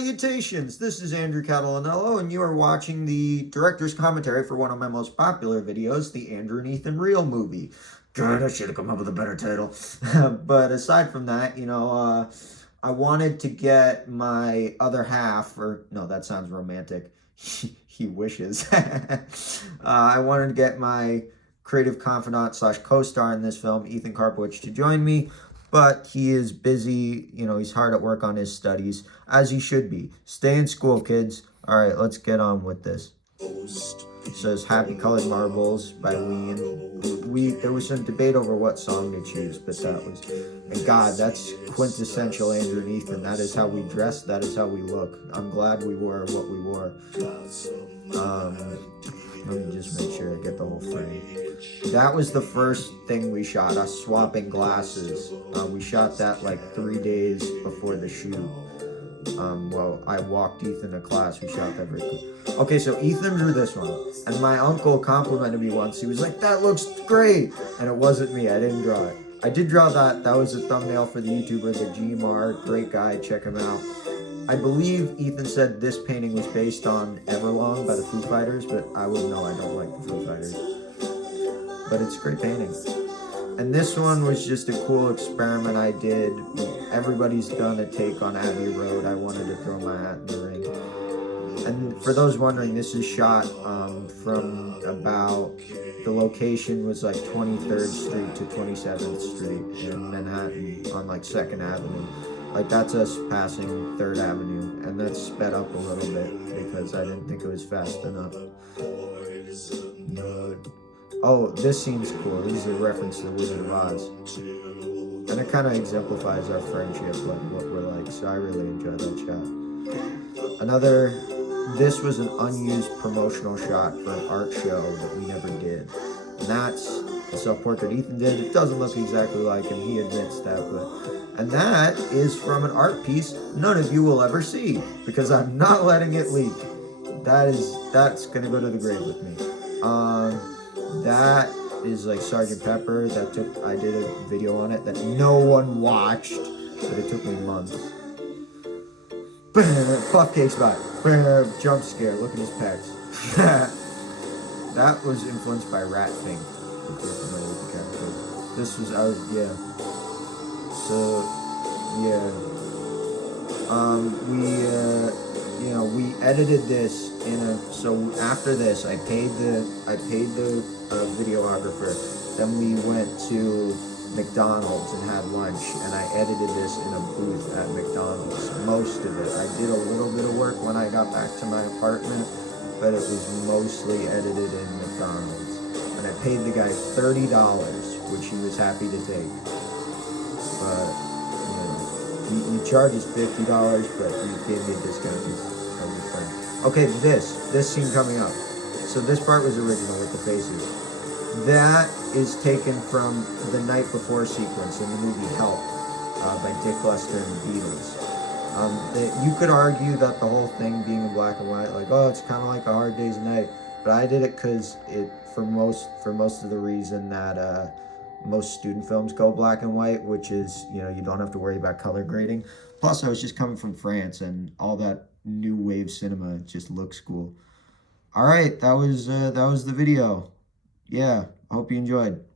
Salutations, this is Andrew Catalanello, and you are watching the director's commentary for one of my most popular videos, the Andrew and Ethan Real movie. God, I should have come up with a better title. But aside from that, I wanted to get my other half, or no, that sounds romantic. He wishes. I wanted to get my creative confidant slash co-star in this film, Ethan Karpowicz, to join me. But he is busy, he's hard at work on his studies, as he should be. Stay in school, kids. All right, let's get on with this. It says Happy Colored Marbles by Ween. There was some debate over what song to choose, but that was, and God, that's quintessential Andrew and Ethan. That is how we dress, that is how we look. I'm glad we wore what we wore. Let me just make sure I get the whole frame. That was the first thing we shot, us swapping glasses. We shot that like 3 days before the shoot. Well, I walked Ethan to class. We shot that very quick. Okay, so Ethan drew this one. And my uncle complimented me once. He was like, that looks great. And it wasn't me. I didn't draw it. I did draw that. That was a thumbnail for the YouTuber, the Gmar. Great guy. Check him out. I believe Ethan said this painting was based on Everlong by the Foo Fighters, but I wouldn't know. I don't like the Foo Fighters. But it's a great painting. And this one was just a cool experiment I did. Everybody's done a take on Abbey Road. I wanted to throw my hat in the ring. And for those wondering, this is shot from about, the location was like 23rd Street to 27th Street in Manhattan on like 2nd Avenue. Like that's us passing 3rd Avenue, and that's sped up a little bit because I didn't think it was fast enough. Oh, this scene's cool. This is a reference to the Wizard of Oz. And it kind of exemplifies our friendship, like what we're like, so I really enjoyed that shot. This was an unused promotional shot for an art show that we never did. And that's a self-portrait Ethan did. It doesn't look exactly like him, he admits that, and that is from an art piece none of you will ever see, because I'm not letting it leak. That's gonna go to the grave with me. That is like Sgt. Pepper. I did a video on it that no one watched, but it took me months. Puff cake spot. Jump scare. Look at his pecs. That was influenced by Rat Fink, if you're familiar with the character. This was, we edited this so after this, I paid the videographer. Then we went to McDonald's and had lunch, and I edited this in a booth at McDonald's. Most of it. I did a little bit of work when I got back to my apartment, but it was mostly edited in McDonald's. And I paid the guy $30, which he was happy to take. But he charges $50, but he gave me a discount because I was a friend. Okay, this scene coming up. So this part was original with the faces. That is taken from the Night Before sequence in the movie Help by Dick Lester and the Beatles. You could argue that the whole thing being in black and white, like, oh, it's kind of like A Hard Day's Night, but I did it because for most of the reason that most student films go black and white, which is, you don't have to worry about color grading. Plus, I was just coming from France, and all that new wave cinema just looks cool. All right, that was the video. Yeah, I hope you enjoyed.